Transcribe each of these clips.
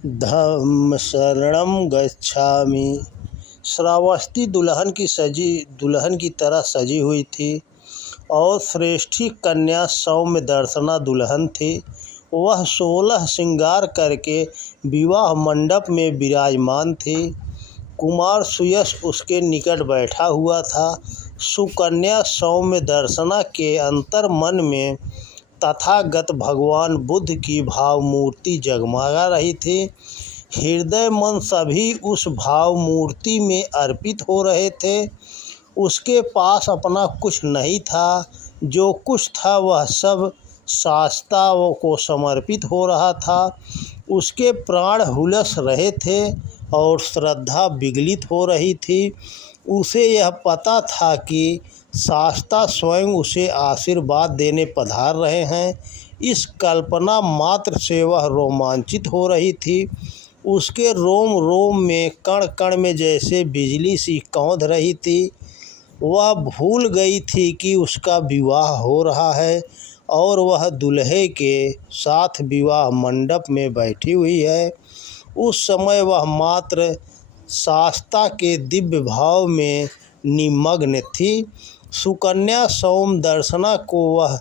धम्म शरणं गच्छामि। श्रावस्ती दुल्हन की तरह सजी हुई थी और श्रेष्ठी कन्या सौम्य दर्शना दुल्हन थी। वह 16 श्रृंगार करके विवाह मंडप में विराजमान थी। कुमार सुयश उसके निकट बैठा हुआ था। सुकन्या सौम्य दर्शना के अंतर मन में तथागत भगवान बुद्ध की भाव मूर्ति जगमगा रही थी। हृदय मन सभी उस भाव मूर्ति में अर्पित हो रहे थे। उसके पास अपना कुछ नहीं था, जो कुछ था वह सब शास्ता को समर्पित हो रहा था। उसके प्राण हुलस रहे थे और श्रद्धा विगलित हो रही थी। उसे यह पता था कि शास्ता स्वयं उसे आशीर्वाद देने पधार रहे हैं। इस कल्पना मात्र से वह रोमांचित हो रही थी। उसके रोम रोम में कण कण में जैसे बिजली सी कौंध रही थी। वह भूल गई थी कि उसका विवाह हो रहा है और वह दूल्हे के साथ विवाह मंडप में बैठी हुई है। उस समय वह मात्र शास्ता के दिव्य भाव में निमग्न थी। सुकन्या सौम्य दर्शना को वह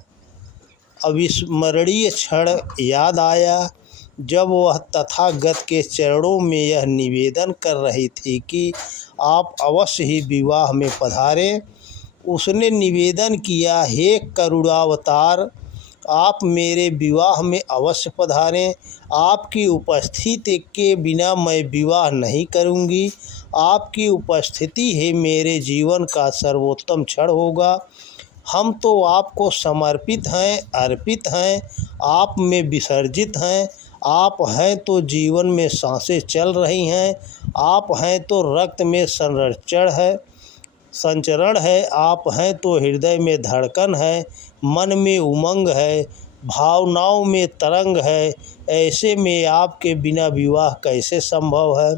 अविस्मरणीय क्षण याद आया जब वह तथागत के चरणों में यह निवेदन कर रही थी कि आप अवश्य ही विवाह में पधारें। उसने निवेदन किया, हे करुणावतार, आप मेरे विवाह में अवश्य पधारें। आपकी उपस्थिति के बिना मैं विवाह नहीं करूंगी। आपकी उपस्थिति ही मेरे जीवन का सर्वोत्तम क्षण होगा। हम तो आपको समर्पित हैं, अर्पित हैं, आप में विसर्जित हैं। आप हैं तो जीवन में सांसें चल रही हैं। आप हैं तो रक्त में संचरण है। आप हैं तो हृदय में धड़कन है, मन में उमंग है, भावनाओं में तरंग है। ऐसे में आपके बिना विवाह कैसे संभव है।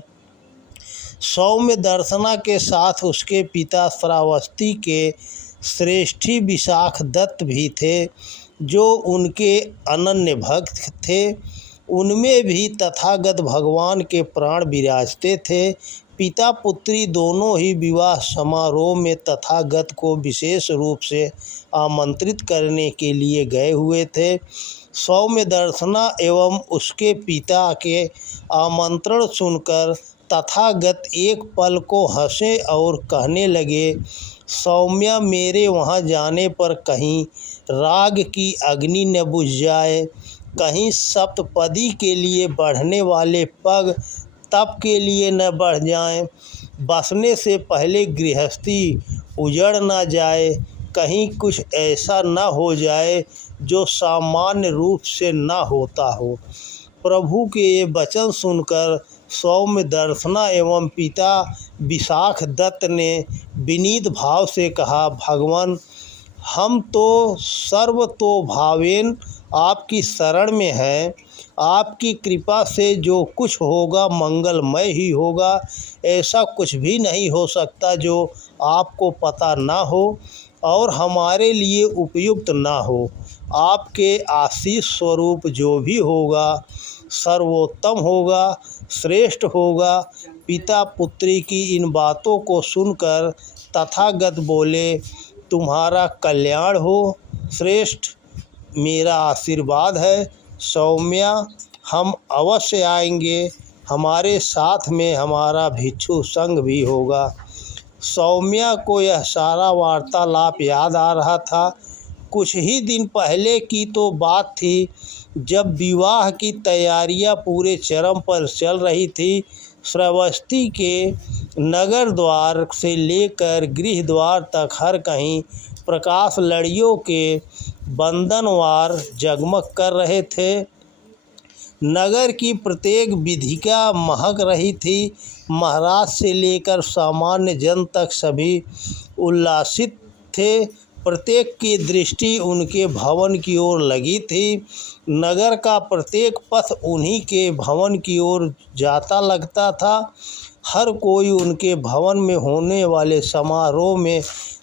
सौम्य दर्शना के साथ उसके पिता श्रावस्ती के श्रेष्ठी विशाख दत्त भी थे, जो उनके अनन्य भक्त थे। उनमें भी तथागत भगवान के प्राण विराजते थे। पिता पुत्री दोनों ही विवाह समारोह में तथागत को विशेष रूप से आमंत्रित करने के लिए गए हुए थे। सौम्य दर्शना एवं उसके पिता के आमंत्रण सुनकर तथागत एक पल को हंसे और कहने लगे, सौम्या, मेरे वहाँ जाने पर कहीं राग की अग्नि न बुझ जाए, कहीं सप्तपदी के लिए बढ़ने वाले पग तप के लिए न बढ़ जाएं, बसने से पहले गृहस्थी उजड़ न जाए, कहीं कुछ ऐसा न हो जाए जो सामान्य रूप से न होता हो। प्रभु के ये वचन सुनकर सौम्य दर्शना एवं पिता विशाख दत्त ने विनीत भाव से कहा, भगवान, हम तो सर्वतोभावेन आपकी शरण में हैं। आपकी कृपा से जो कुछ होगा मंगलमय ही होगा। ऐसा कुछ भी नहीं हो सकता जो आपको पता ना हो और हमारे लिए उपयुक्त ना हो। आपके आशीष स्वरूप जो भी होगा सर्वोत्तम होगा, श्रेष्ठ होगा। पिता पुत्री की इन बातों को सुनकर तथागत बोले, तुम्हारा कल्याण हो श्रेष्ठ, मेरा आशीर्वाद है। सौम्या, हम अवश्य आएंगे। हमारे साथ में हमारा भिक्षु संघ भी होगा। सौम्या को यह सारा वार्तालाप याद आ रहा था। कुछ ही दिन पहले की तो बात थी, जब विवाह की तैयारियां पूरे चरम पर चल रही थी। श्रावस्ती के नगर द्वार से लेकर गृह द्वार तक हर कहीं प्रकाश लड़ियों के बंधनवार जगमग कर रहे थे। नगर की प्रत्येक विधिका महक रही थी। महाराज से लेकर सामान्य जन तक सभी उल्लासित थे। प्रत्येक की दृष्टि उनके भवन की ओर लगी थी। नगर का प्रत्येक पथ उन्हीं के भवन की ओर जाता लगता था। हर कोई उनके भवन में होने वाले समारोह में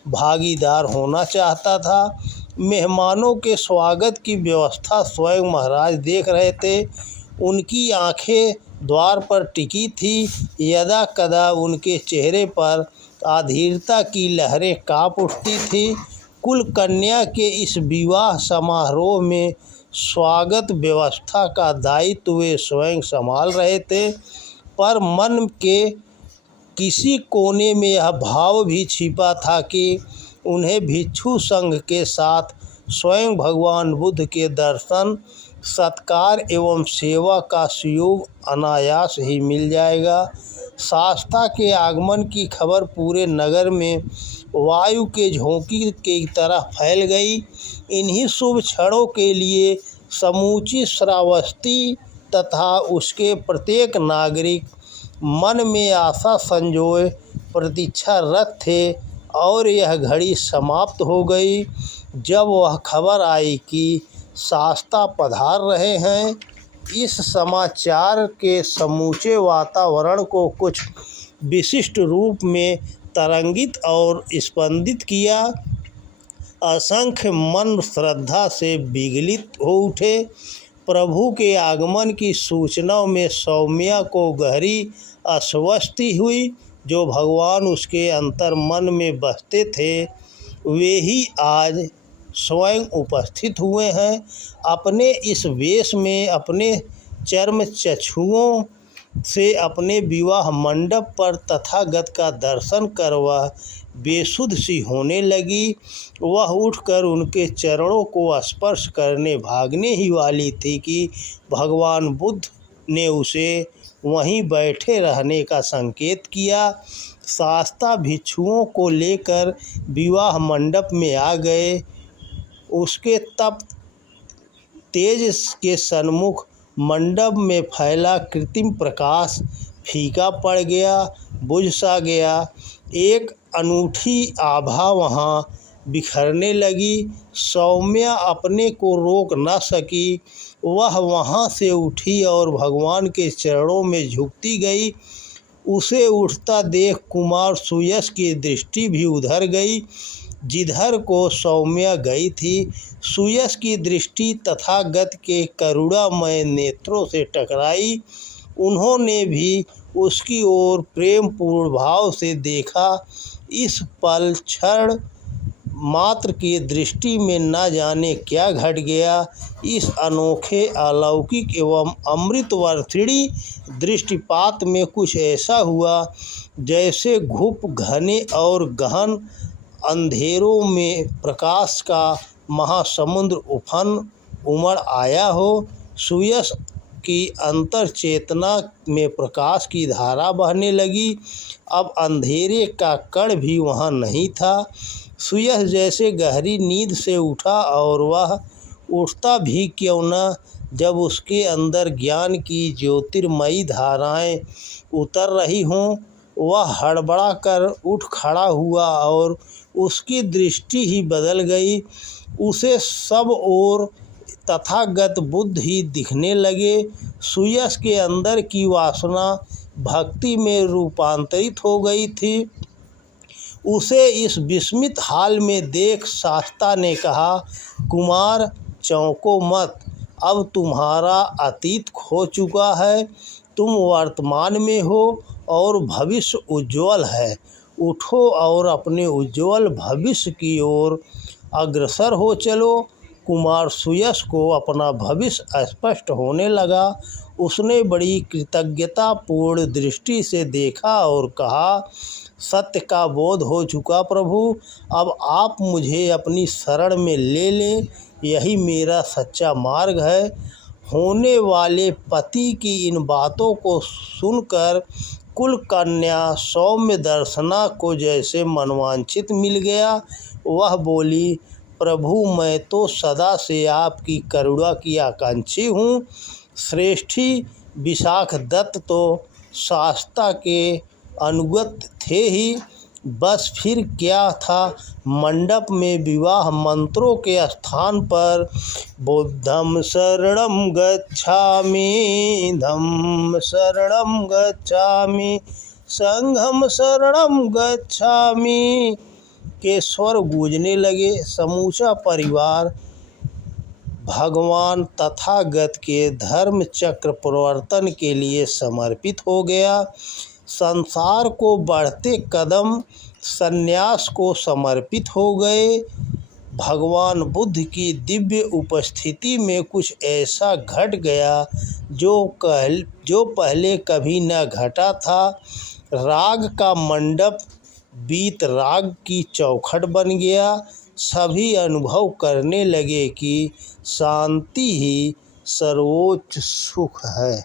भागीदार होना चाहता था। मेहमानों के स्वागत की व्यवस्था स्वयं महाराज देख रहे थे। उनकी आंखें द्वार पर टिकी थी। यदा कदा उनके चेहरे पर आधीरता की लहरें काँप उठती थी। कुल कन्या के इस विवाह समारोह में स्वागत व्यवस्था का दायित्व वे स्वयं संभाल रहे थे, पर मन के किसी कोने में यह भाव भी छिपा था कि उन्हें भिक्षु संघ के साथ स्वयं भगवान बुद्ध के दर्शन, सत्कार एवं सेवा का सुयोग अनायास ही मिल जाएगा। शास्ता के आगमन की खबर पूरे नगर में वायु के झोंके की तरह फैल गई। इन्हीं शुभ क्षणों के लिए समूची श्रावस्ती तथा उसके प्रत्येक नागरिक मन में आशा संजोए प्रतीक्षारत थे, और यह घड़ी समाप्त हो गई जब वह खबर आई कि शास्ता पधार रहे हैं। इस समाचार के समूचे वातावरण को कुछ विशिष्ट रूप में तरंगित और स्पंदित किया। असंख्य मन श्रद्धा से विगलित हो उठे। प्रभु के आगमन की सूचना में सौम्या को गहरी आश्वस्ति हुई। जो भगवान उसके अंतर मन में बसते थे वे ही आज स्वयं उपस्थित हुए हैं। अपने इस वेश में अपने चर्म चक्षुओं से अपने विवाह मंडप पर तथागत का दर्शन कर वह बेसुध सी होने लगी। वह उठकर उनके चरणों को स्पर्श करने भागने ही वाली थी कि भगवान बुद्ध ने उसे वहीं बैठे रहने का संकेत किया। शास्ता भिक्षुओं को लेकर विवाह मंडप में आ गए। उसके तप तेज के सन्मुख मंडप में फैला कृत्रिम प्रकाश फीका पड़ गया, बुझ सा गया। एक अनूठी आभा वहाँ बिखरने लगी। सौम्या अपने को रोक न सकी। वह वहाँ से उठी और भगवान के चरणों में झुकती गई। उसे उठता देख कुमार सुयश की दृष्टि भी उधर गई जिधर को सौम्या गई थी। सुयश की दृष्टि तथागत के करुणामय नेत्रों से टकराई। उन्होंने भी उसकी ओर प्रेम पूर्ण भाव से देखा। इस पल क्षण मात्र की दृष्टि में न जाने क्या घट गया। इस अनोखे अलौकिक एवं अमृतवर्षिणी दृष्टिपात में कुछ ऐसा हुआ जैसे घुप घने और गहन अंधेरों में प्रकाश का महासमुद्र उफन उमड़ आया हो। सुयश की अंतर चेतना में प्रकाश की धारा बहने लगी। अब अंधेरे का कण भी वहाँ नहीं था। सुयश जैसे गहरी नींद से उठा, और वह उठता भी क्यों न जब उसके अंदर ज्ञान की ज्योतिर्मयी धाराएं उतर रही हों। वह हड़बड़ा कर उठ खड़ा हुआ और उसकी दृष्टि ही बदल गई। उसे सब ओर तथागत बुद्ध ही दिखने लगे। सुयश के अंदर की वासना भक्ति में रूपांतरित हो गई थी। उसे इस विस्मित हाल में देख शास्ता ने कहा, कुमार चौंको मत, अब तुम्हारा अतीत खो चुका है। तुम वर्तमान में हो और भविष्य उज्ज्वल है। उठो और अपने उज्ज्वल भविष्य की ओर अग्रसर हो चलो। कुमार सुयश को अपना भविष्य स्पष्ट होने लगा। उसने बड़ी कृतज्ञतापूर्ण दृष्टि से देखा और कहा, सत्य का बोध हो चुका प्रभु, अब आप मुझे अपनी शरण में ले लें। यही मेरा सच्चा मार्ग है। होने वाले पति की इन बातों को सुनकर कुल कन्या सौम्य दर्शना को जैसे मनवांछित मिल गया। वह बोली, प्रभु मैं तो सदा से आपकी करुणा की आकांक्षी हूँ। श्रेष्ठी विशाख दत्त तो शास्ता के अनुगत थे ही, बस फिर क्या था। मंडप में विवाह मंत्रों के स्थान पर बुद्धं शरणं गच्छामि, धम्मं शरणं गच्छामि, संघं शरणं गच्छामि के स्वर गूंजने लगे। समूचा परिवार भगवान तथागत के धर्म चक्र प्रवर्तन के लिए समर्पित हो गया। संसार को बढ़ते कदम संन्यास को समर्पित हो गए। भगवान बुद्ध की दिव्य उपस्थिति में कुछ ऐसा घट गया जो पहले कभी न घटा था। राग का मंडप बीत राग की चौखट बन गया। सभी अनुभव करने लगे कि शांति ही सर्वोच्च सुख है।